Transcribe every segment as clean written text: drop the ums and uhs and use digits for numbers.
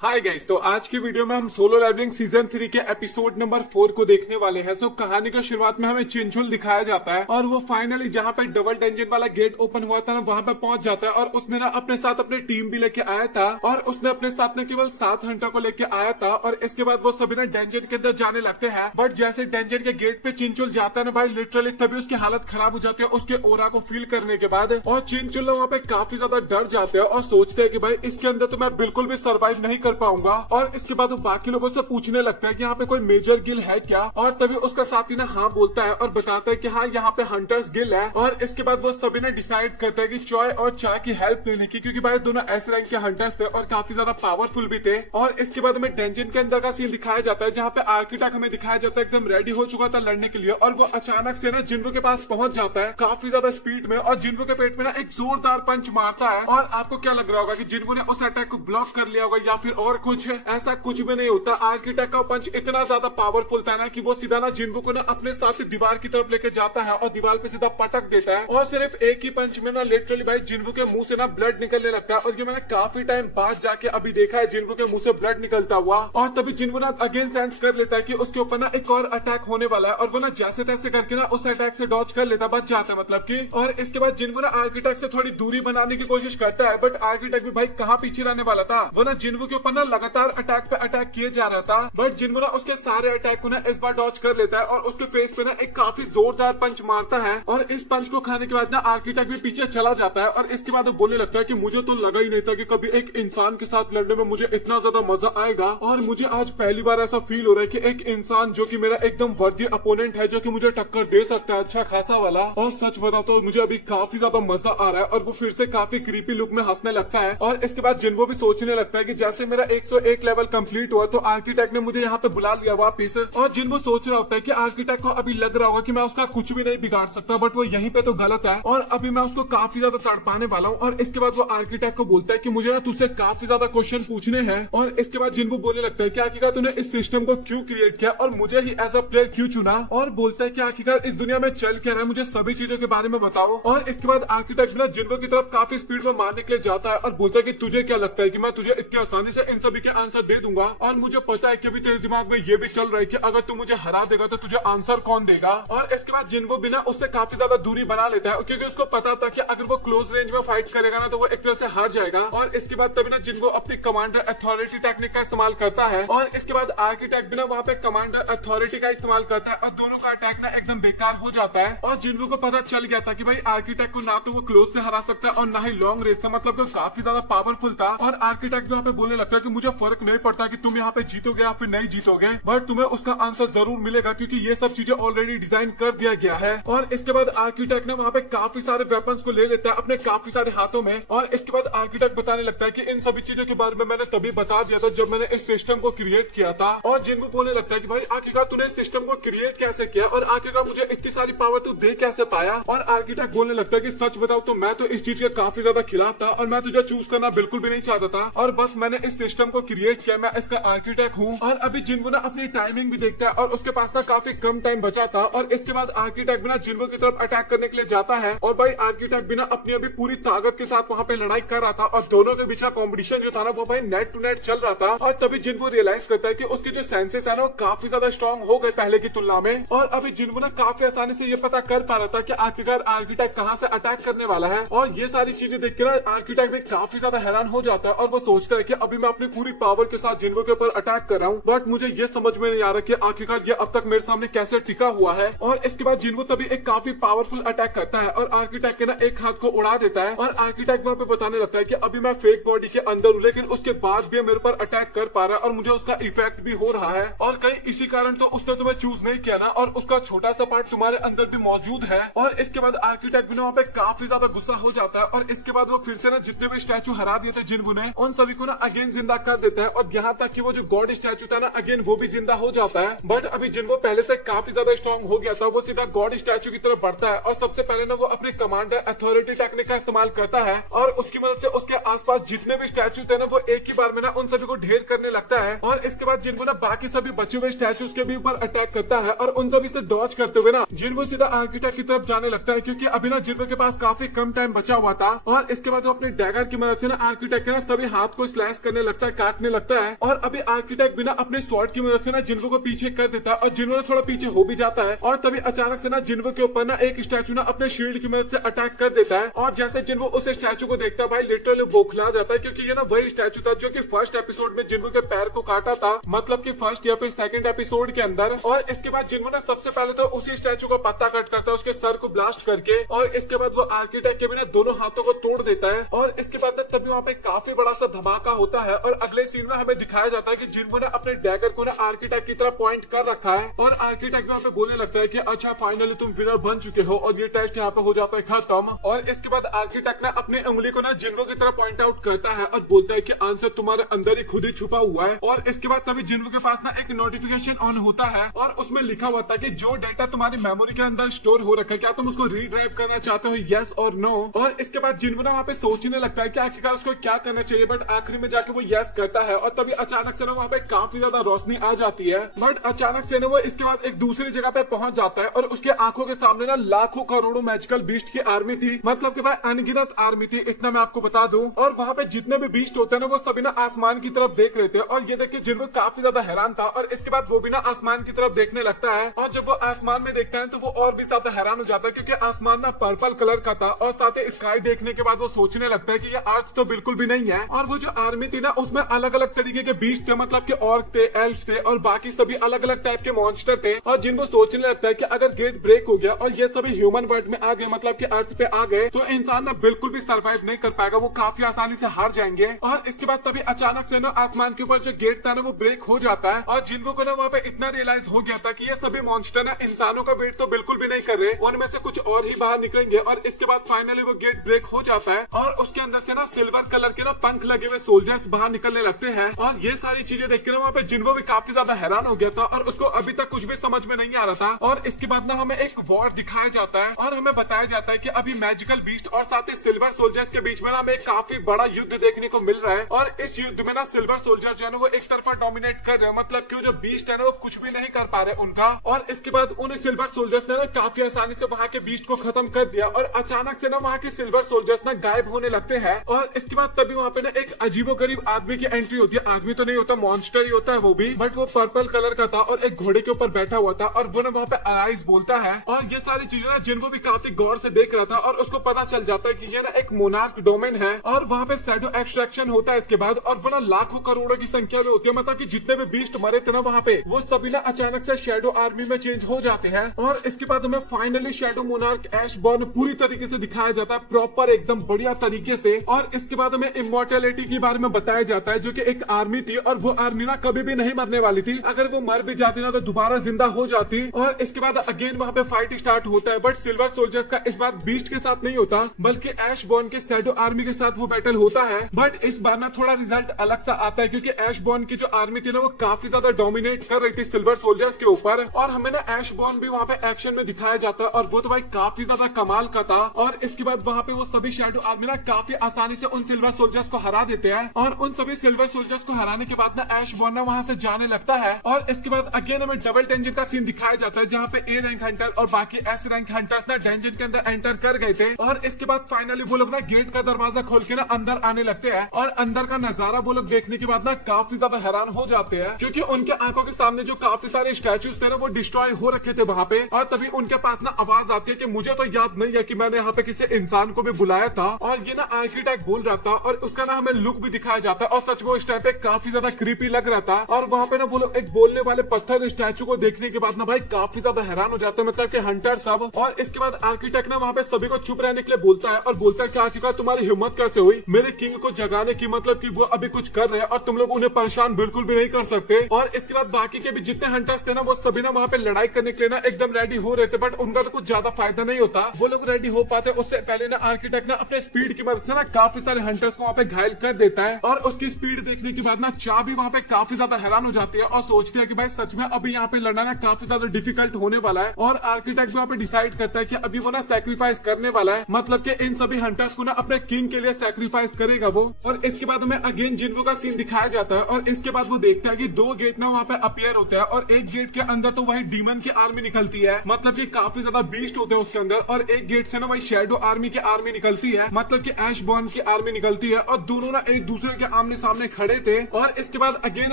Hi guys, तो आज की वीडियो में हम सोलो लेवलिंग सीजन 3 के एपिसोड नंबर 4 को देखने वाले हैं। कहानी की शुरुआत में हमें चिंचुल दिखाया जाता है और वो फाइनली जहाँ पे डबल डंजन वाला गेट ओपन हुआ था ना, वहाँ पे पहुंच जाता है और उसने ना अपने साथ अपनी टीम भी लेके आया था और उसने अपने साथ न केवल 7 हंटर को लेके आया था और इसके बाद वो सभी ना डंजन के अंदर जाने लगते हैं। बट जैसे डंजन के गेट पे चिंचुल जाता है ना भाई, लिटरली तभी उसकी हालत खराब हो जाती है उसके ओरा को फील करने के बाद। और चिंचुल वहाँ पे काफी ज्यादा डर जाते हैं और सोचते हैं कि भाई इसके अंदर तो मैं बिल्कुल भी सर्वाइव नहीं कर पाऊंगा। और इसके बाद वो बाकी लोगों से पूछने लगता है कि यहाँ पे कोई मेजर गिल है क्या, और तभी उसका साथी ना हाँ बोलता है और बताता है कि हाँ यहाँ पे हंटर्स गिल है। और इसके बाद वो सभी ने डिसाइड करता है कि चॉय और चा की हेल्प लेने की, क्योंकि भाई दोनों एस रैंक के हंटर्स थे और काफी ज्यादा पावरफुल भी थे। और इसके बाद हमें डंजन के अंदर का सीन दिखाया जाता है जहाँ पे आर्किटेक्ट हमें दिखाया जाता है एकदम रेडी हो चुका था लड़ने के लिए, और वो अचानक से ना जिन्वो के पास पहुंच जाता है काफी ज्यादा स्पीड में और जिन्वो के पेट में ना एक जोरदार पंच मारता है। और आपको क्या लग रहा होगा कि जिन्वो ने उस अटैक को ब्लॉक कर लिया होगा या फिर और कुछ है? ऐसा कुछ भी नहीं होता। आर्किटेक्ट का पंच इतना ज्यादा पावरफुल था ना कि वो सीधा ना जिन्वो को ना अपने साथ दीवार की तरफ लेके जाता है और दीवार पे सीधा पटक देता है। और सिर्फ एक ही पंच में ना लिटरली भाई जिन्वो के मुंह से ना ब्लड निकलने लगता है। और ये मैंने काफी टाइम बाद जाके अभी देखा है जिन्वो के मुंह से ब्लड निकलता हुआ। और तभी जिन्वो ना अगेन सेंस कर लेता है कि उसके ऊपर ना एक और अटैक होने वाला है और वो ना जैसे तैसे करके ना उस अटैक से डॉज कर लेता, बच जाता है मतलब की। और इसके बाद जिन्वो ना आर्किटेक्ट से थोड़ी दूरी बनाने की कोशिश करता है, बट आर्किटेक्ट भी भाई कहाँ पीछे रहने वाला था। वो ना जिन्वो के ऊपर ना लगातार अटैक पे अटैक किए जा रहा था, बट जिन्वो ना उसके सारे अटैक को ना इस बार डॉज कर लेता है और उसके फेस पे ना एक काफी जोरदार पंच मारता है। और इस पंच को खाने के बाद ना आर्किटेक्ट भी पीछे चला जाता है और इसके बाद वो बोलने लगता है कि मुझे तो लगा ही नहीं था कि कभी एक इंसान के साथ लड़ने में मुझे इतना ज्यादा मजा आएगा, और मुझे आज पहली बार ऐसा फील हो रहा है कि एक इंसान जो कि मेरा एकदम वर्दी अपोनेंट है, जो कि मुझे टक्कर दे सकता है अच्छा खासा वाला। और सच बताओ तो मुझे अभी काफी ज्यादा मजा आ रहा है। और वो फिर से काफी क्रीपी लुक में हंसने लगता है। और इसके बाद जिन्वो भी सोचने लगता है कि जैसे मेरा 101 लेवल कंप्लीट हुआ तो आर्किटेक्ट ने मुझे यहाँ पे बुला लिया वापिस। और जिन्वो सोच रहा होता है कि आर्किटेक्ट को अभी लग रहा होगा कि मैं उसका कुछ भी नहीं बिगाड़ सकता, बट वो यहीं पे तो गलत है और अभी मैं उसको काफी ज्यादा तड़पाने वाला हूँ। और इसके बाद वो आर्किटेक्ट को बोलता है कि मुझे ना तुझसे काफी ज्यादा क्वेश्चन पूछने हैं। और इसके बाद जिन्वो बोलने लगता है कि आखिरकार तूने इस सिस्टम को क्यों क्रिएट किया और मुझे ही एज अ प्लेयर क्यों चुना, और बोलता है कि आखिरकार इस दुनिया में चल क्या रहा है, मुझे सभी चीजों के बारे में बताओ। और इसके बाद आर्किटेक्ट ना जिन्वो की तरफ काफी स्पीड में मारने के लिए जाता है और बोलता है कि तुझे क्या लगता है कि मैं तुझे इतनी आसानी से इन सभी के आंसर दे दूंगा, और मुझे पता है कि अभी तेरे दिमाग में ये भी चल रहा है कि अगर तू मुझे हरा देगा तो तुझे आंसर कौन देगा। और इसके बाद जिन्वो बिना उससे काफी ज्यादा दूरी बना लेता है, क्योंकि उसको पता था कि अगर वो क्लोज रेंज में फाइट करेगा ना तो वो एक तरह से हार जाएगा। और इसके बाद तभी ना जिन्वो अपनी कमांडर अथॉरिटी टेक्निक का इस्तेमाल करता है और इसके बाद आर्किटेक्ट भी ना वहाँ पे कमांडर अथॉरिटी का इस्तेमाल करता है और दोनों का अटैक ना एकदम बेकार हो जाता है। और जिन्वो को पता चल गया था कि भाई आर्किटेक्ट को ना तो वो क्लोज से हरा सकता है और ना ही लॉन्ग रेंज से, मतलब वो काफी ज्यादा पावरफुल था। और आर्किटेक्ट वहाँ पे बोलने लगता है कि मुझे फर्क नहीं पड़ता कि तुम यहाँ पे जीतोगे या फिर नहीं जीतोगे, बट तुम्हें उसका आंसर जरूर मिलेगा क्योंकि ये सब चीजें ऑलरेडी डिजाइन कर दिया गया है। और इसके बाद आर्किटेक्ट ने वहाँ पे काफी सारे वेपन्स को ले लेता है अपने काफी सारे हाथों में। और इसके बाद आर्किटेक्ट बताने लगता है कि इन सभी चीजों के बारे में मैंने तभी बता दिया था जब मैंने इस सिस्टम को क्रिएट किया था। और जिन्वो बोलने लगता है कि भाई आखिरकार तूने इस सिस्टम को क्रिएट कैसे किया और आखिरकार मुझे इतनी सारी पावर तू दे कैसे पाया। और आर्किटेक्ट बोलने लगता है कि सच बताओ तो मैं तो इस चीज के काफी ज्यादा खिलाफ था और मैं तुझे चूज करना बिल्कुल भी नहीं चाहता था, और बस मैंने इस सिस्टम को क्रिएट किया, मैं इसका आर्किटेक्ट हूँ। और अभी जिन्वो ना अपनी टाइमिंग भी देखता है और उसके पास ना काफी कम टाइम बचा था। और इसके बाद आर्किटेक्ट बिना जिन्वो की तरफ अटैक करने के लिए जाता है और भाई आर्किटेक्ट बिना अपनी अभी पूरी ताकत के साथ वहाँ पे लड़ाई कर रहा था और दोनों के बीच का कॉम्पिटिशन जो था ना वो भाई नेट टू नेट चल रहा था। और तभी जिन्वो रियलाइज करता है कि उसके जो सेंसेस है ना वो काफी ज्यादा स्ट्रॉन्ग हो गए पहले की तुलना में। और अभी जिन्वो ना काफी आसानी से ये पता कर पा रहा था कि आखिरकार आर्किटेक्ट कहाँ से अटैक करने वाला है। और ये सारी चीजें देख के ना आर्किटेक्ट भी काफी ज्यादा हैरान हो जाता है और वो सोचता है कि अभी मैं अपनी पूरी पावर के साथ जिन्वो के ऊपर अटैक कर रहा हूँ, बट मुझे ये समझ में नहीं आ रहा कि आखिरकार ये अब तक मेरे सामने कैसे टिका हुआ है। और इसके बाद जिन्वो तभी एक काफी पावरफुल अटैक करता है और आर्किटेक्ट के ना एक हाथ को उड़ा देता है। और आर्किटेक्ट वहाँ पे बताने लगता है कि अभी मैं फेक बॉडी के अंदर हूँ लेकिन उसके बाद भी मेरे पर अटैक कर पा रहा है और मुझे उसका इफेक्ट भी हो रहा है, और कहीं इसी कारण तो उसने तुम्हें चूज नहीं किया ना, और उसका छोटा सा पार्ट तुम्हारे अंदर भी मौजूद है। और इसके बाद आर्किटेक्ट भी वहाँ पे काफी ज्यादा गुस्सा हो जाता है और इसके बाद वो फिर से ना जितने भी स्टैचू हरा दिए थे जिन्वो ने उन सभी को ना अगेन जिंदा कर देता है। और यहाँ तक कि वो जो गॉड स्टैचू था ना अगेन वो भी जिंदा हो जाता है। बट अभी जिन्वो पहले से काफी ज्यादा स्ट्रॉन्ग हो गया था, वो सीधा गॉड स्टैचू की तरफ बढ़ता है और सबसे पहले ना वो अपनी कमांडर अथॉरिटी टेक्निक का इस्तेमाल करता है और उसकी मदद से उसके आसपास जितने भी स्टैचू थे ना वो एक ही बार में ना उन सभी को ढेर करने लगता है। और इसके बाद जिन्वो ना बाकी सभी बचे हुए स्टैचूज के भी ऊपर अटैक करता है और उन सभी से डॉज करते हुए ना जिन्वो सीधा आर्किटेक्ट की तरफ जाने लगता है, क्योंकि अभी ना जिन्वो के पास काफी कम टाइम बचा हुआ था। और इसके बाद वो अपने डैगर की मदद से ना आर्किटेक्ट के ना सभी हाथ को स्लैश करने लगता है, काटने लगता है और अभी आर्किटेक्ट बिना अपने स्वॉर्ड की मदद से ना जिन्वो को पीछे कर देता है और जिन्वो थोड़ा पीछे हो भी जाता है और तभी अचानक से ना जिन्वो के ऊपर ना एक स्टैचू ना अपने शील्ड की मदद से अटैक कर देता है और जैसे जिन्वो उस स्टैचू को देखता है भाई लिटरली बौखला जाता है, क्योंकि ये ना वही स्टैचू था जो कि फर्स्ट एपिसोड में जिन्वो के पैर को काटा था, मतलब कि फर्स्ट या फिर सेकंड एपिसोड के अंदर। और इसके बाद जिन्वो ना सबसे पहले तो उसी स्टैचू को पत्ता कट करता है उसके सर को ब्लास्ट करके और इसके बाद वो आर्किटेक्ट के बिना दोनों हाथों को तोड़ देता है और इसके बाद ना तभी वहाँ पे काफी बड़ा सा धमाका होता है और अगले सीन में हमें दिखाया जाता है कि जिन्वो ने अपने डैगर को ना आर्किटेक्ट की तरफ पॉइंट कर रखा है और आर्किटेक्ट वहाँ पे बोलने लगता है कि अच्छा फाइनली तुम विनर बन चुके हो और ये टेस्ट यहाँ पे हो जाता है खत्म। और इसके बाद आर्किटेक्ट ना अपनी उंगली को ना जिन्वो की तरफ पॉइंट आउट करता है और बोलता है कि आंसर तुम्हारे अंदर ही खुद ही छुपा हुआ है। और इसके बाद तभी जिन्वो के पास ना एक नोटिफिकेशन ऑन होता है और उसमें लिखा हुआ था कि जो डेटा तुम्हारी मेमोरी के अंदर स्टोर हो रखा है क्या तुम उसको रीड्राइव करना चाहते हो, यस और नो। और इसके बाद जिन्वो ना वहाँ पे सोचने लगता है कि आखिरकार उसको क्या करना चाहिए, बट आखिरी में जाके वो यस करता है और तभी अचानक से ना वहाँ पे काफी ज्यादा रोशनी आ जाती है। बट अचानक से ना वो इसके बाद एक दूसरी जगह पे पहुंच जाता है और उसके आंखों के सामने ना लाखों करोड़ों मैजिकल बीस्ट की आर्मी थी, मतलब कि भाई अनगिनत आर्मी थी, इतना मैं आपको बता दूं। और वहाँ पे जितने भी बीस्ट होते हैं ना वो सभी ना आसमान की तरफ देख रहे थे और ये देख के जिन्वो काफी ज्यादा हैरान था और इसके बाद वो भी ना आसमान की तरफ देखने लगता है और जब वो आसमान में देखता है तो वो और भी ज्यादा हैरान हो जाता है क्योंकि आसमान ना पर्पल कलर का था और साथ ही स्काई देखने के बाद वो सोचने लगता है कि ये अर्थ तो बिल्कुल भी नहीं है। और वो जो आर्मी थी ना उसमें अलग अलग तरीके के बीस्ट थे, मतलब कि ऑर्क थे, एल्फ्स थे और बाकी सभी अलग अलग टाइप के मॉन्स्टर थे। और जिनको सोचने लगता है कि अगर गेट ब्रेक हो गया और ये सभी ह्यूमन वर्ल्ड में आ गए, मतलब कि अर्थ पे आ गए, तो इंसान ना बिल्कुल भी सर्वाइव नहीं कर पाएगा, वो काफी आसानी से हार जाएंगे। और इसके बाद तभी अचानक से ना आसमान के ऊपर जो गेट था ना वो ब्रेक हो जाता है और जिनको को ना वहाँ पे इतना रियलाइज हो गया था कि ये सभी मॉन्स्टर ना इंसानों का वेट तो बिल्कुल भी नहीं कर रहे, उनमें से कुछ और ही बाहर निकलेंगे। और इसके बाद फाइनली वो गेट ब्रेक हो जाता है और उसके अंदर से ना सिल्वर कलर के ना पंख लगे हुए सोल्जर्स बाहर निकलने लगते हैं। और ये सारी चीजें देख के ना वहाँ पे जिन्वो भी काफी ज्यादा हैरान हो गया था और उसको अभी तक कुछ भी समझ में नहीं आ रहा था। और इसके बाद ना हमें एक वॉर दिखाया जाता है और हमें बताया जाता है कि अभी मैजिकल बीस्ट और साथ ही सिल्वर सोल्जर्स के बीच में ना हमें काफी बड़ा युद्ध देखने को मिल रहा है। और इस युद्ध में ना सिल्वर सोल्जर जो है ना वो एक तरफा डोमिनेट कर रहे हैं, मतलब कि जो बीस्ट है ना वो कुछ भी नहीं कर पा रहे उनका। और इसके बाद उन सिल्वर सोल्जर्स ने ना काफी आसानी से वहाँ के बीस्ट को खत्म कर दिया और अचानक से ना वहाँ के सिल्वर सोल्जर्स ना गायब होने लगते हैं। और इसके बाद तभी वहाँ पे ना एक अजीबोगरीब आदमी की एंट्री होती है, आदमी तो नहीं होता, मॉन्स्टर ही होता है वो भी, बट वो पर्पल कलर का था और एक घोड़े के ऊपर बैठा हुआ था और वो ना वहाँ पे अराइज बोलता है। और ये सारी चीजें ना जिनको भी काफी गौर से देख रहा था और उसको पता चल जाता है कि ये ना एक मोनार्क डोमेन है और वहाँ पे शैडो एक्सट्रैक्शन होता है इसके बाद। और वो ना लाखों करोड़ों की संख्या में होती है, मतलब कि जितने भी बीस्ट मरे थे ना वहाँ पे वो सभी ना अचानक से शैडो आर्मी में चेंज हो जाते हैं। और इसके बाद हमें फाइनली शैडो मोनार्क ऐशबॉर्न पूरी तरीके से दिखाया जाता है, प्रॉपर एकदम बढ़िया तरीके से। और इसके बाद हमें इमॉर्टैलिटी के बारे में बताया जाता है जो कि एक आर्मी थी और वो आर्मी ना कभी भी नहीं मरने वाली थी, अगर वो मर भी जाती ना तो दोबारा जिंदा हो जाती। और इसके बाद अगेन वहाँ पे फाइट स्टार्ट होता है, बट सिल्वर सोल्जर्स का इस बार बीस्ट के साथ नहीं होता बल्कि ऐशबॉर्न के शैडो आर्मी के साथ वो बैटल होता है। बट इस बार ना थोड़ा रिजल्ट अलग सा आता है क्योंकि ऐशबॉर्न की जो आर्मी थी ना वो काफी ज्यादा डोमिनेट कर रही थी सिल्वर सोल्जर्स के ऊपर। और हमें ना ऐशबॉर्न भी वहाँ पे एक्शन में दिखाया जाता है और वो तो भाई काफी ज्यादा कमाल का था। और इसके बाद वहाँ पे वो सभी शैडो आर्मी ना काफी आसानी से उन सिल्वर सोल्जर्स को हरा देते हैं। और उन सभी सिल्वर सोल्जर्स को हराने के बाद ना ऐशबॉर्न ना वहाँ से जाने लगता है। और इसके बाद अगेन हमें डबल डेंजन का सीन दिखाया जाता है जहाँ पे ए रैंक हंटर और बाकी एस रैंक हंटर्स ना डेंजन के अंदर एंटर कर गए थे। और इसके बाद फाइनली वो लोग ना गेट का दरवाजा खोल के ना अंदर आने लगते हैं और अंदर का नजारा वो लोग देखने के बाद ना काफी ज्यादा हैरान हो जाते हैं क्योंकि उनके आंखों के सामने जो काफी सारे स्टैचूज थे ना वो डिस्ट्रॉय हो रखे थे वहाँ पे। और तभी उनके पास ना आवाज आती है कि मुझे तो याद नहीं है कि मैंने यहाँ पे किसी इंसान को भी बुलाया था। और ये ना आर्किटेक्ट बोल रहा था और उसका ना हमें लुक भी दिखाया जाता है और सच में उस टाइम पे काफी ज्यादा क्रीपी लग रहा था। और वहाँ पे ना वो लोग एक बोलने वाले पत्थर स्टैचू को देखने के बाद ना भाई काफी ज्यादा हैरान हो जाते हैं, मतलब कि हंटर सब। और इसके बाद आर्किटेक्ट ना वहाँ पे सभी को चुप रहने के लिए बोलता है और बोलता है कि आखिरकार तुम्हारी हिम्मत कैसे हुई मेरे किंग को जगाने की, मतलब कि वो अभी कुछ कर रहे हैं और तुम लोग उन्हें परेशान बिल्कुल भी नहीं कर सकते। और इसके बाद बाकी के भी जितने हंटर्स थे ना वो सभी ना वहाँ पे लड़ाई करने के लिए ना एकदम रेडी हो रहे थे, बट उनका तो कुछ ज्यादा फायदा नहीं होता, वो लोग रेडी हो पाते उससे पहले ना आर्किटेक्ट ना अपने स्पीड की मदद से ना काफी सारे हंटर्स को वहाँ पे घायल कर देता है। और उसकी स्पीड देखने के बाद ना चा भी वहाँ पे काफी ज्यादा हैरान हो जाती है और सोचती है कि भाई सच में अभी यहाँ पे लड़ना ना काफी ज्यादा डिफिकल्ट होने वाला है। और आर्किटेक्ट वहाँ पे डिसाइड करता है कि अभी वो ना सैक्रिफाइस करने वाला है, मतलब कि इन सभी हंटर्स को ना अपने किंग के लिए सैक्रिफाइस करेगा वो। और इसके बाद हमें अगेन जिन्वो का सीन दिखाया जाता है और इसके बाद वो देखता है कि दो गेट ना वहाँ पे अपीयर होते हैं और एक गेट के अंदर तो वही डीमन की आर्मी निकलती है, मतलब कि काफी ज्यादा बीस्ट होते हैं उसके अंदर। और एक गेट से ना वही शैडो आर्मी की आर्मी निकलती है, मतलब कि ऐशबॉर्न की आर्मी निकलती है और दोनों ना एक दूसरे के आमने सामने खड़े थे। और इसके बाद अगेन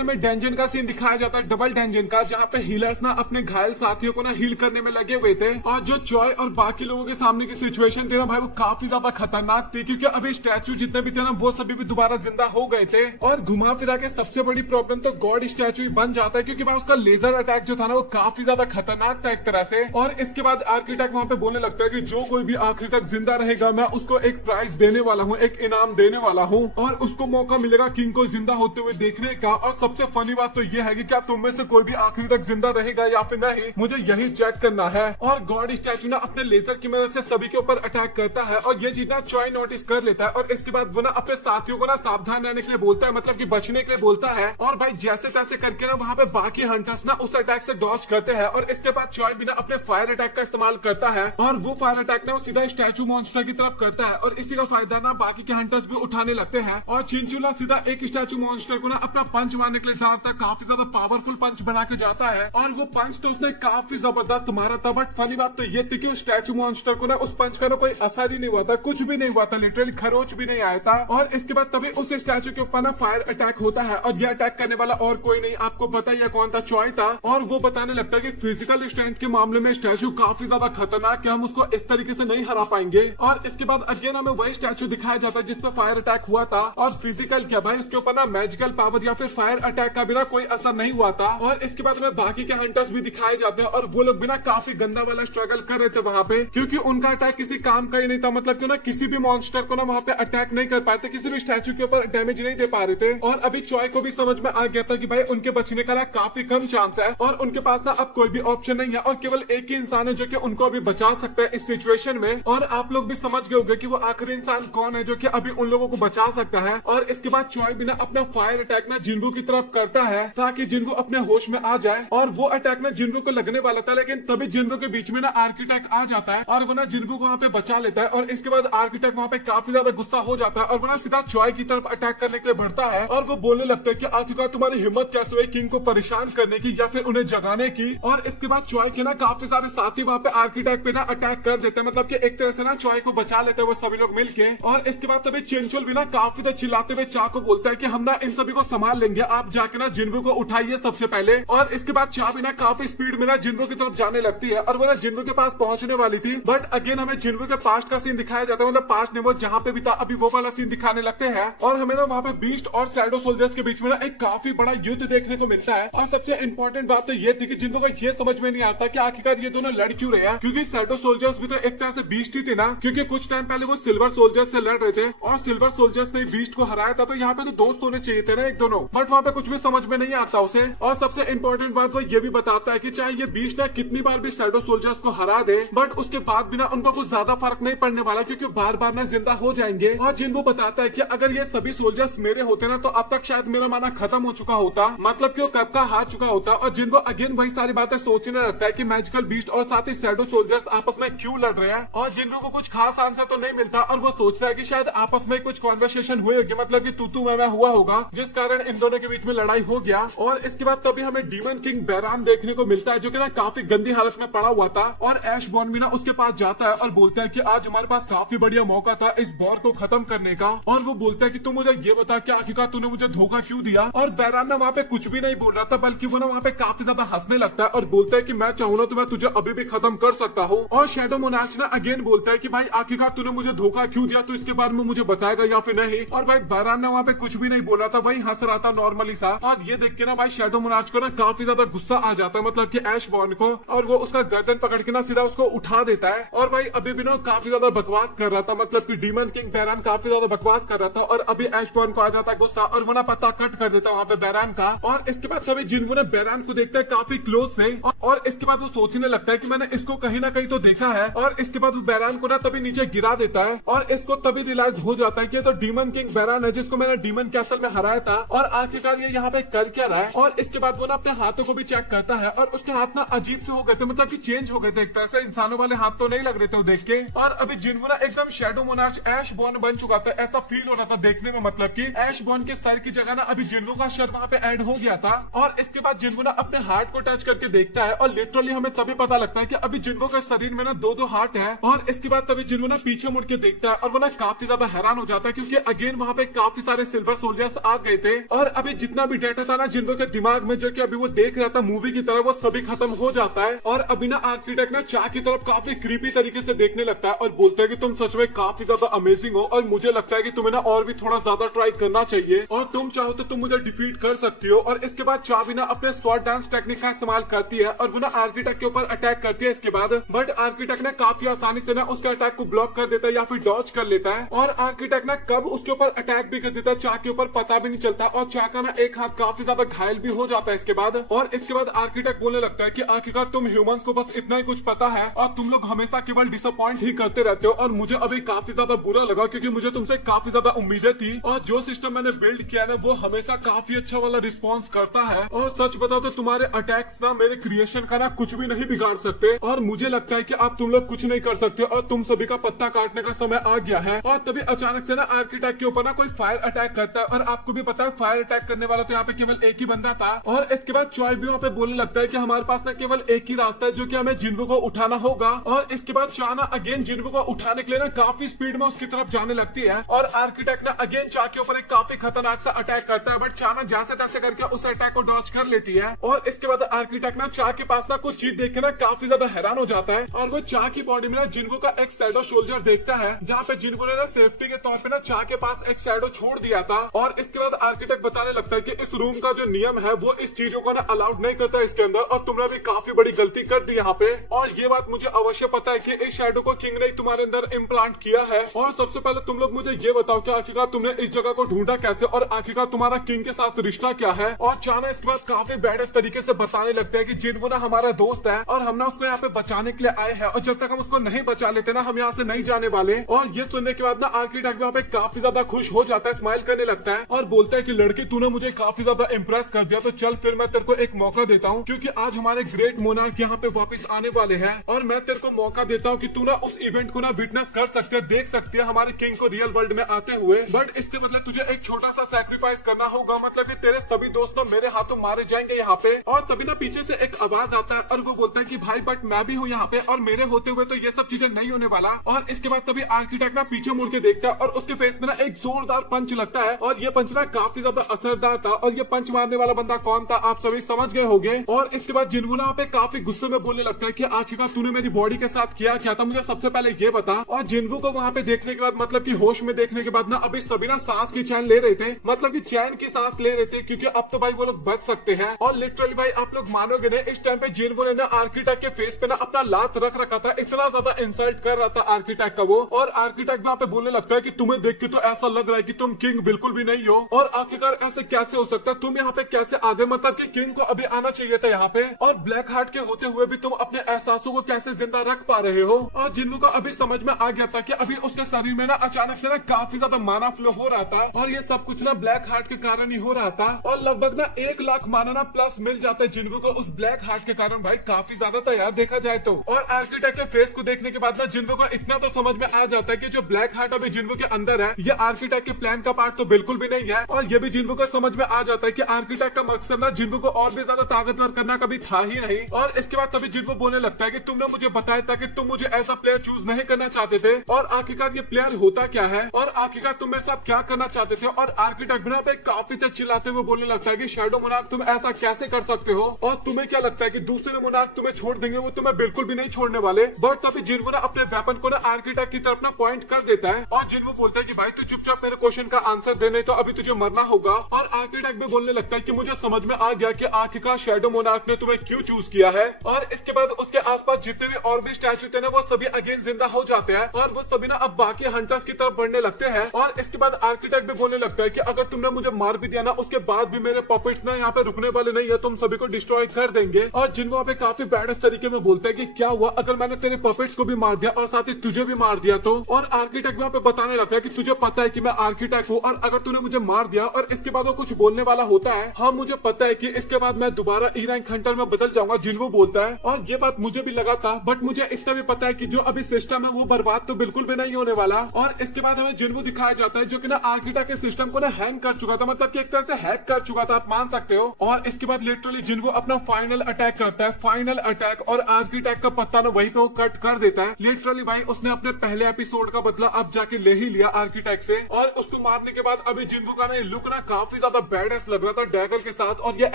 हमें डेंजन का सीन दिखाया जाता है, डबल डेंजन का, जहाँ पे हीलर्स ना अपने घायल साथियों को ना हील करने में लगे हुए थे। और जो चॉय और बाकी लोगों के सामने की सिचुएशन थी ना भाई, वो काफी ज्यादा खतरनाक थी, क्योंकि अभी स्टैचू जितने भी थे ना वो सभी भी दोबारा जिंदा हो गए थे। और घुमा फिरा के सबसे बड़ी प्रॉब्लम तो गॉड स्टैचू ही बन जाता है, क्योंकि भाई उसका लेजर अटैक जो था ना वो काफी ज्यादा खतरनाक था एक तरह से। और इसके बाद आर्किटेक्ट वहां पे बोलने लगता है कि जो कोई भी आखिरी तक जिंदा रहेगा मैं उसको एक प्राइज देने वाला हूँ, एक इनाम देने वाला हूँ, और उसको मौका मिलेगा किंग को जिंदा होते हुए देखने का। और सबसे फनी बात तो ये है कि क्या तुम में से कोई भी आखिरी तक जिंदा रहेगा या फिर नहीं, मुझे यही चेक करना है। और गॉड स्टैचू ना अपने लेजर की मदद से सभी के ऊपर अटैक करता है, और ये चीज ना चॉय नोटिस कर लेता है। और इसके बाद वो ना अपने साथियों को ना सावधान रहने के लिए बोलता है, मतलब कि बचने के लिए बोलता है। और भाई जैसे तैसे करके ना वहाँ पे बाकी हंटर्स ना उस अटैक से डॉज करते हैं। और इसके बाद चॉय भी ना अपने फायर अटैक का इस्तेमाल करता है, और वो फायर अटैक ना वो सीधा स्टैचू मॉन्स्टर की तरफ करता है। और इसी का फायदा ना बाकी के हंटर्स भी उठाने लगते हैं। और चिंचुला सीधा एक स्टैचू मॉन्स्टर को ना अपना पंच मारने के लिए जाता है, काफी ज्यादा पावरफुल पंच बना के जाता है। और वो पंच तो उसने काफी जबरदस्त मारा था, बट फनी बात तो ये थी कि उस स्टैचू मॉन्स्टर को ना उस पंच का ना कोई असर ही नहीं हुआ था, कुछ भी नहीं हुआ था, लिटरली खरोच भी नहीं आया था। और इसके बाद तभी उस स्टैचू के ऊपर ना फायर अटैक होता है, और ये अटैक करने वाला और कोई नहीं, आपको पता ही है कौन था, चॉय था। और वो बताने लगता है कि फिजिकल स्ट्रेंथ के मामले में स्टैचू काफी ज्यादा खतरनाक है, हम उसको इस तरीके से नहीं हरा पाएंगे। और इसके बाद अगेन हमें वही स्टैचू दिखाया जाता है जिसपे फायर अटैक हुआ था। और फिजिकल क्या भाई, उसके ऊपर ना मैजिकल पावर या फिर फायर अटैक का भी ना कोई असर नहीं हुआ था। और इसके बाद हमें बाकी के हंटर्स भी दिखाए जाते हैं, और वो लोग भी ना काफी गंदा वाला स्ट्रगल कर रहे थे वहाँ पे, क्योंकि उनका अटैक किसी काम का ही नहीं था। मतलब क्यों ना किसी भी मॉन्स्टर को ना वहाँ पे अटैक नहीं कर पाए थे, किसी भी स्टैचू के ऊपर डैमेज नहीं दे पा रहे थे। और अभी चॉय को भी समझ में आ गया था कि भाई उनके बचने का ना काफी कम चांस है, और उनके पास ना अब कोई भी ऑप्शन नहीं है, और केवल एक ही इंसान है जो कि उनको अभी बचा सकता है इस सिचुएशन में। और आप लोग भी समझ गए होंगे कि वो आखिरी इंसान कौन है जो कि अभी उन लोगों को बचा सकता है। और इसके बाद चॉय भी ना अपना फायर अटैक ना जिन्वू की तरफ करता है, ताकि जिन्वू अपने होश में आ जाए। और वो अटैक ना जिन्वू को लगने वाला था, लेकिन तभी जिन्वू के बीच में ना आर्किटेक्ट आ जाता है, और वो ना जिन्वू को वहाँ पे बचा लेता है। और इसके बाद आर्किटेक्ट वहाँ पे काफी ज्यादा गुस्सा हो जाता है, और वो ना सीधा चॉय की तरफ अटैक करने के लिए बढ़ता है। और वो बोलने लगता है कि आखिरकार तुम्हारी हिम्मत कैसे हुई किंग को परेशान करने की या फिर उन्हें जगाने की। और इसके बाद चॉय के ना काफी सारे साथी वहाँ पे आर्किटेक्ट पे ना अटैक कर देते हैं, मतलब कि एक तरह से ना चॉय को बचा लेते हैं वो सभी लोग मिलके। और इसके बाद तभी चिंचुल भी ना काफी ज्यादा चिल्लाते हुए चा को बोलता है कि हम ना इन सभी को संभाल लेंगे, आप जाके ना जिन्वू को उठाइए सबसे पहले। और इसके बाद चा भी ना काफी स्पीड में ना जिन्वू की तरफ जाने लगती है, और वो ना जिन्वू के पास पहुंचने वाली थी। बट अगेन हमें जिन्वू के पास्ट का सीन दिखाया जाता है, मतलब पास्ट ने वो जहाँ पे भी था अभी वो वाला सीन दिखाने लगते हैं। और हमें ना वहाँ पे बीस्ट और शैडो सोल्जर्स के बीच में ना एक काफी बड़ा युद्ध देखने को मिलता है। और सबसे इंपॉर्टेंट बात तो ये थी कि जिनको ये समझ में नहीं आता कि आखिरकार ये दोनों लड़ क्यों रहे हैं, क्योंकि शैडो सोल्जर्स भी तो एक तरह से बीस्ट ही थे ना, क्योंकि कुछ टाइम पहले वो सिल्वर सोल्जर्स से लड़ रहे थे, और सिल्वर सोल्जर्स ने बीस्ट को हराया था। तो यहाँ पे तो दोस्त होने चाहिए थे ना एक दोनों, बट वहाँ पे कुछ भी समझ में नहीं आता उसे। और सबसे इंपॉर्टेंट बात वो ये भी बताता है कि चाहे ये बीस्ट ना कितनी बार भी शैडो सोल्जर्स को हरा दे, बट उसके बाद भी ना उनको कुछ ज्यादा फर्क नहीं पड़ने वाला, क्योंकि बार बार ना जिंदा हो जाएंगे। और जिन्वू बताता है कि अगर ये सभी सोल्जर्स मेरे होते ना तो अब तक शायद मेरा माना खत्म हो चुका होता, मतलब कि वो कब का हार चुका होता। और जिन्वू अगेन वही सारी बातें सोचने लगता है कि मैजिकल बीस्ट और साथ ही शैडो सोल्जर्स आपस में क्यों लड़ रहे हैं। और जिन्वू को कुछ खास आंसर तो नहीं मिलता, और वो सोचता है कि शायद आपस में कुछ कॉन्वर्सेशन हुए होगी, मतलब कि तू मैं हुआ होगा, जिस कारण इन दोनों के बीच में लड़ाई हो गया। और इसके बाद तभी हमें डीमन किंग बैरान देखने को मिलता है, जो कि ना काफी गंदी हालत में पड़ा हुआ था। और ऐश बॉर्न भी ना उसके पास जाता है और बोलता है कि आज हमारे पास काफी बढ़िया मौका था इस वॉर को खत्म करने का। और वो बोलता है कि तू मुझे ये बता कि आखिरकार तूने मुझे धोखा क्यों दिया। और बैरान ना वहाँ पे कुछ भी नहीं बोल रहा था, बल्कि वो ना वहाँ पे काफी ज्यादा हंसने लगता है और बोलता है कि मैं चाहूँ ना तो मैं तुझे अभी भी खत्म कर सकता हूँ। और शैडो मोनार्च ना अगेन बोलता है कि भाई आखिरकार तूने मुझे धोखा क्यों दिया, तो इसके बारे में मुझे बताएगा या फिर नहीं। और भाई बैरान ना वहाँ पे कुछ भी नहीं बोल रहा था, वही हंस रहा था नॉर्मली सा। और ये देख के ना भाई शैडो मोनार्च को ना काफी ज्यादा गुस्सा आ जाता है, मतलब कि ऐश बॉर्न को, और वो उसका गर्दन पकड़ के ना सीधा उसको उठा देता है। और भाई अभी भी ना काफी ज्यादा बकवास कर रहा था, मतलब कि डीमन किंग बैरान काफी ज्यादा बकवास कर रहा था। और अभी ऐश बॉर्न को आ जाता है गुस्सा, और वो ना पत्ता कट कर देता है वहाँ पे बैरान का। और इसके बाद तभी जिन्वू ने बैरान को देखता है काफी क्लोज से, और इसके बाद वो सोचने लगता है कि मैंने इसको कहीं ना कहीं तो देखा है। और इसके बाद वो बैरान को ना तभी नीचे गिरा देता है, और इसको तभी रियलाइज हो जाता है कि तो डीमन किंग बैरान है जिसको मैंने डीमन कैसल में हराया था, और आखिरकार ये यहाँ पे कर क्या रहा है। और इसके बाद वो ना अपने हाथों को भी चेक करता है, और उसके हाथ ना अजीब से हो गए थे, मतलब कि चेंज हो गए थे, एक तरह से इंसानों वाले हाथ तो नहीं लग रहे थे वो देख के। और अभी जिन्वू ना एकदम शैडो मोनार्च ऐश बॉर्न बन चुका था, ऐसा फील हो रहा था देखने में, मतलब कि ऐश बॉर्न के सर की जगह ना अभी जिन्वू का सर वहाँ पे ऐड हो गया था। और इसके बाद जिन्वू ना अपने हार्ट को टच करके देखता है और लिटरली हमें तभी पता लगता है कि अभी जिन्वो के शरीर में ना दो हार्ट है। और इसके बाद तभी जिन्वो ना पीछे मुड़ के देखता है और वो ना काफी ज्यादा हैरान हो जाता है क्योंकि अगेन वहाँ पे काफी सारे सिल्वर सोल्जर्स आ गए थे और अभी जितना भी डेटा था ना जिन्वो के दिमाग में जो कि अभी वो देख रहा था मूवी की तरह वो सभी खत्म हो जाता है। और अभी ना आर्किटेक्ट ना चाह की तरफ काफी क्रीपी तरीके से देखने लगता है और बोलता है कि तुम सच में काफी ज्यादा अमेजिंग हो और मुझे लगता है कि तुम्हें ना और भी थोड़ा ज्यादा ट्राई करना चाहिए और तुम चाहो तो तुम मुझे डिफीट कर सकती हो। और इसके बाद चाह भी ना अपने स्वॉर्ड डांस टेक्निक का इस्तेमाल करती है और वो ना आर्किटेक्ट के ऊपर अटैक करती है इसके बाद। बट आर्किटेक्ट ने काफी आसानी से ना उसके अटैक को ब्लॉक कर देता है या फिर डॉज कर लेता है और आर्किटेक्ट ना कब उसके ऊपर अटैक भी कर देता है चाह के ऊपर पता भी नहीं चलता और चाह का ना एक हाथ काफी ज्यादा घायल भी हो जाता है इसके बाद। और इसके बाद आर्किटेक्ट बोलने लगता है कि आखिरकार तुम ह्यूमंस को बस इतना ही कुछ पता है और तुम लोग हमेशा केवल डिसअपॉइंट ही करते रहते हो और मुझे अभी काफी ज्यादा बुरा लगा क्योंकि मुझे तुमसे काफी ज्यादा उम्मीदें थी और जो सिस्टम मैंने बिल्ड किया ना वो हमेशा काफी अच्छा वाला रिस्पॉन्स करता है और सच बताओ तो तुम्हारे अटैक्स ना मेरे क्रिएशन का ना कुछ भी नहीं बिगाड़ सकते और मुझे लगता है कि आप तुम लोग कुछ नहीं कर सकते और तुम सभी का पत्ता काटने का समय आ गया है। और तभी अचानक से ना आर्किटेक्ट के ऊपर ना कोई फायर अटैक करता है और आपको भी पता है फायर अटैक करने वाला तो यहाँ पे केवल एक ही बंदा था। और इसके बाद चॉय भी वहाँ पे बोलने लगता है कि हमारे पास ना केवल एक ही रास्ता है जो कि हमें जिन्वो को उठाना होगा। और इसके बाद चाह ना अगेन जिन्वो को उठाने के लिए ना काफी स्पीड में उसकी तरफ जाने लगती है और आर्किटेक्ट ना अगेन चाह के ऊपर एक काफी खतरनाक सा अटैक करता है बट चाह ना जैसे तैसे करके उस अटैक को डॉज कर लेती है। और इसके बाद आर्किटेक्ट ना चाह के पास ना कुछ चीज देख के ना काफी ज्यादा हैरान हो जाता है और वो चाह की बॉडी में ना जिन्वो का एक शैडो सोल्जर देखता है जहाँ पे जिन्वो ने ना सेफ्टी के तौर पे ना चाह के पास एक शैडो छोड़ दिया था। और इसके बाद आर्किटेक्ट बताने लगता है कि इस रूम का जो नियम है वो इस चीजों को ना अलाउड नहीं करता इसके अंदर और तुमने भी काफी बड़ी गलती कर दी यहाँ पे। और ये बात मुझे अवश्य पता है कि इस शैडो को किंग ने तुम्हारे अंदर इम्प्लांट किया है। और सबसे पहले तुम लोग मुझे ये बताओ कि आखिरकार तुमने इस जगह को ढूंढा कैसे और आखिरकार तुम्हारा किंग के साथ रिश्ता क्या है। और चाना इसके बाद काफी बैडस तरीके से बताने लगता है कि जिन्वो ना हमारा दोस्त है और हम ना उसको यहाँ पे बचाने के लिए आए हैं और जब तक हम उसको नहीं बचा लेते ना हम यहाँ से नहीं जाने वाले। और ये सुनने के बाद ना आर्किटेक्ट वहाँ पे काफी ज्यादा खुश हो जाता है, स्माइल करने लगता है और बोलता है कि लड़की तूने मुझे काफी ज्यादा इम्प्रेस कर दिया तो चल फिर मैं तेरे को एक मौका देता हूँ क्योंकि आज हमारे ग्रेट मोनार्क यहाँ पे वापस आने वाले हैं और मैं तेरे को मौका देता हूँ कि तू ना उस इवेंट को ना विटनेस कर सकते है, देख सकती है हमारे किंग को रियल वर्ल्ड में आते हुए। बट इसके बदले तुझे एक छोटा सा सैक्रिफाइस करना होगा, मतलब कि तेरे सभी दोस्त ना मेरे हाथों मारे जाएंगे यहाँ पे। और तभी ना पीछे से एक आवाज आता है और वो बोलता है कि भाई बट मैं भी हूँ यहाँ पे और मेरे होते हुए तो ये सब चीजें नहीं होने वाला। और इसके बाद तभी आर्किटेक्ट ना पीछे मुड़ के देखता है और उसके फेस में ना एक जोरदार पंच लगता है और ये पंच ना काफी ज्यादा असरदार था। और ये पंच मारने वाला बंदा कौन था आप सभी समझ गए होंगे। और इसके बाद जिन्वो ना पे काफी गुस्से में बोलने लगता है कि आखिरकार तूने मेरी बॉडी के साथ किया क्या था, मुझे सबसे पहले ये बता। और जिन्वो को वहाँ पे देखने के बाद मतलब कि होश में देखने के बाद ना अभी सभी ना सांस की चैन ले रहे थे, मतलब कि चैन की सांस ले रहे थे क्योंकि अब तो भाई वो लोग बच सकते हैं। और लिटरली भाई आप लोग मानोगे नहीं इस टाइम पे जिन्वो ने ना आर्किटेक्ट के फेस पे ना अपना लात रख रखा था, इतना ज्यादा इंसल्ट कर रहा था आर्किटेक्ट का वो। और आर्किटेक्ट वहाँ पे बोलने लगता है कि तुम्हें देख के तो ऐसा लग रहा है कि तुम किंग बिल्कुल भी नहीं हो और आखिरकार ऐसे कैसे हो सकता है, तुम यहाँ पे कैसे आ गए, मतलब कि किंग को अभी आना चाहिए था यहाँ पे और ब्लैक हार्ट के होते हुए भी तुम अपने एहसासों को कैसे जिंदा रख पा रहे हो। और जिन्वो को अभी समझ में आ गया था कि अभी उसके शरीर में ना अचानक से ना काफी ज्यादा माना फ्लो हो रहा था और ये सब कुछ ना ब्लैक हार्ट के कारण ही हो रहा था और लगभग ना 1 लाख माना ना प्लस मिल जाता है जिन्वो को उस ब्लैक हार्ट के कारण। भाई काफी ज्यादा था यार देखा जाए तो। और आर्किटेक्ट के फेस को देखने के बाद ना जिन्वो को इतना तो समझ में आ जाता है कि जो ब्लैक हार्ट अभी जिन्वो के अंदर है ये आर्किटेक्ट के प्लान का पार्ट तो बिल्कुल भी नहीं है। और ये भी जिन्वो को समझ में आ जाता है कि आर्किटेक्ट का मकसद ना जिन्वो को और भी ज्यादा ताकतवर करना कभी था ही नहीं। और इसके बाद तभी जिन्वो बोलने लगता है कि तुमने मुझे बताया था कि तुम मुझे ऐसा प्लेयर चूज नहीं करना चाहते थे और आखिरकार ये प्लेयर होता क्या है और आखिरकार तुम मेरे साथ क्या करना चाहते थे। और आर्किटेक्ट बिना पे काफी तेज चिल्लाते हुए बोलने लगता है कि शैडो मोनार्क तुम ऐसा कैसे कर सकते हो और तुम्हें क्या लगता है कि दूसरे मोनार्क तुम्हें छोड़ देंगे, वो तुम्हें बिल्कुल भी नहीं छोड़ने वाले। बट तभी जिन्वो ना अपने वेपन को ना आर्किटेक्ट की तरफ ना पॉइंट कर देता है और जिन्वो बोलता है कि भाई तू चुपचाप मेरे क्वेश्चन का आंसर दे, नहीं तो अभी तुझे मरना होगा। और आर्किटेक्ट भी बोलने लगता है कि मुझे समझ में आ गया कि आखिरकार शैडो मोनार्क ने तुम्हें क्यों चूज किया है। और इसके बाद उसके आसपास जितने भी और भी स्टैचू थे ना वो सभी अगेन जिंदा हो जाते हैं और वो सभी ना अब बाकी हंटर्स की तरफ बढ़ने लगते हैं। और इसके बाद आर्किटेक्ट भी बोलने लगता है कि अगर तुमने मुझे मार भी दिया ना उसके बाद भी मेरे पपेट्स ना यहाँ पे रुकने वाले नहीं है, तुम सभी को डिस्ट्रॉय कर देंगे। और जिन्वो वहाँ पे काफी बैडस तरीके में बोलते हैं कि क्या हुआ अगर मैंने तेरे पपेट्स को भी मार दिया और साथ ही तुझे भी मार दिया तो। और आर्किटेक्ट वहाँ पे बताने लगता है कि तुझे पता है कि मैं आर्किटेक्ट हूँ और अगर तूने मुझे मार दिया और इसके बाद वो कुछ बोलने वाला होता है, हाँ मुझे पता है कि इसके बाद मैं दोबारा ई रैंक हंटर में बदल जाऊंगा, जिन्वो बोलता है। और ये बात मुझे भी लगा था बट मुझे इतना भी पता है कि जो अभी सिस्टम है वो बर्बाद तो बिल्कुल भी नहीं होने वाला। और इसके बाद हमें जिन्वो दिखाया जाता है जो कि ना आर्किटेक्ट के सिस्टम को ना हैंग कर चुका था, मतलब कि एक तरह से हैक कर चुका था आप मान सकते हो। और इसके बाद लिटरली जिन्वो अपना फाइनल अटैक करता है, फाइनल अटैक, और आर्किटेक्ट का पत्ता ना वहीं पे वो कट कर देता है। लिटरली भाई उसने अपने पहले एपिसोड का बदला अब जाके ले ही लिया आर्किटेक्ट से। और उसको मारने के बाद अभी जिन्वो का ना लुक ना काफी ज्यादा बैडनेस लग रहा था डैगर के साथ, और ये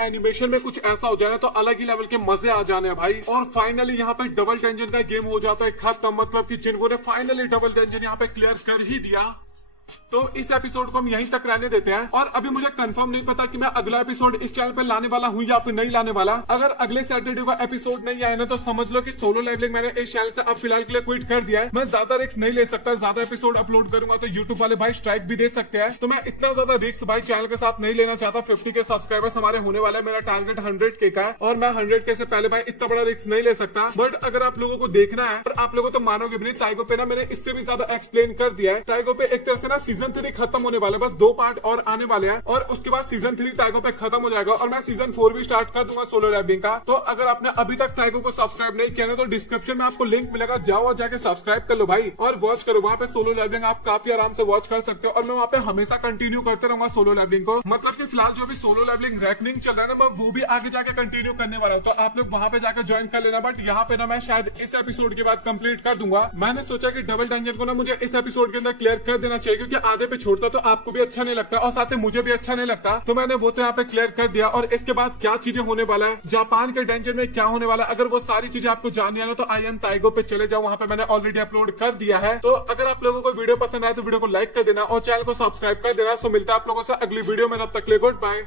एनिमेशन में कुछ ऐसा हो जाए तो अलग ही लेवल के मजे आ जाने हैं भाई। और फाइनली यहाँ पे डबल टेंशन का गेम हो जाता है खत्म, मतलब कि जिन्वो ने फाइनली डबल टेंशन यहाँ पे क्लियर कर ही दिया। तो इस एपिसोड को हम यहीं तक रहने देते हैं। और अभी मुझे कंफर्म नहीं पता कि मैं अगला एपिसोड इस चैनल पे लाने वाला हूं या फिर नहीं लाने वाला। अगर अगले सैटरडे को एपिसोड नहीं आया ना तो समझ लो कि सोलो लेवलिंग मैंने इस चैनल से अब फिलहाल के लिए क्विट कर दिया है। मैं ज्यादा रिस्क नहीं ले सकता, ज्यादा एपिसोड अपलोड करूंगा तो यूट्यूब वाले भाई स्ट्राइक भी दे सकते हैं। तो मैं इतना ज्यादा रिस्क भाई चैनल के साथ नहीं लेना चाहता। 50 के सब्सक्राइबर्स हमारे होने वाला है, मेरा टारगेट 100K का है, और मैं 100K से पहले भाई इतना बड़ा रिस्क नहीं ले सकता। बट अगर आप लोगों को देखना है, पर आप लोगों तो मानोगे भी नहीं, टाइगो पे ना मैंने इससे भी ज्यादा एक्सप्लेन कर दिया है। टाइगो पे एक तरह से ना सीजन 3 खत्म होने वाले, बस 2 पार्ट और आने वाले हैं, और उसके बाद सीजन 3 टाइगो पे खत्म हो जाएगा, और मैं सीजन 4 भी स्टार्ट कर दूंगा सोलो लेवलिंग का। तो अगर आपने अभी तक टाइगो को सब्सक्राइब नहीं किया ना तो डिस्क्रिप्शन में आपको लिंक मिलेगा, जाओ और जाके सब्सक्राइब कर लो भाई, और वॉच करो। वहां पे सोलो लेवलिंग आप काफी आराम से वॉच कर सकते हो, और मैं वहां पे हमेशा कंटिन्यू करते रहूंगा सोलो लेवलिंग को। मतलब कि फिलहाल जो भी सोलो लेवलिंग रैंकिंग चल रहा है ना, मैं वो भी आगे जाके कंटिन्यू करने वाला हूँ, तो आप लोग वहां पे जाकर ज्वाइन कर लेना। बट यहाँ पे ना मैं शायद इस एपिसोड के बाद कंप्लीट कर दूंगा। मैंने सोचा कि डबल डंजन को ना मुझे इस एपिसोड के अंदर क्लियर कर देना चाहिए, क्योंकि आधे पे छोड़ता तो आपको भी अच्छा नहीं लगता और साथ ही मुझे भी अच्छा नहीं लगता। तो मैंने वो तो यहाँ पे क्लियर कर दिया। और इसके बाद क्या चीजें होने वाला है, जापान के डंजन में क्या होने वाला है, अगर वो सारी चीजें आपको जाननी है ना तो आई एम टाइगो पे चले जाओ, वहां पे मैंने ऑलरेडी अपलोड कर दिया है। तो अगर आप लोगों को वीडियो पसंद आए तो वीडियो को लाइक कर देना और चैनल को सब्सक्राइब कर देना। सो मिलता है आप लोगों से अगली वीडियो में, तब तक के लिए गुड बाय।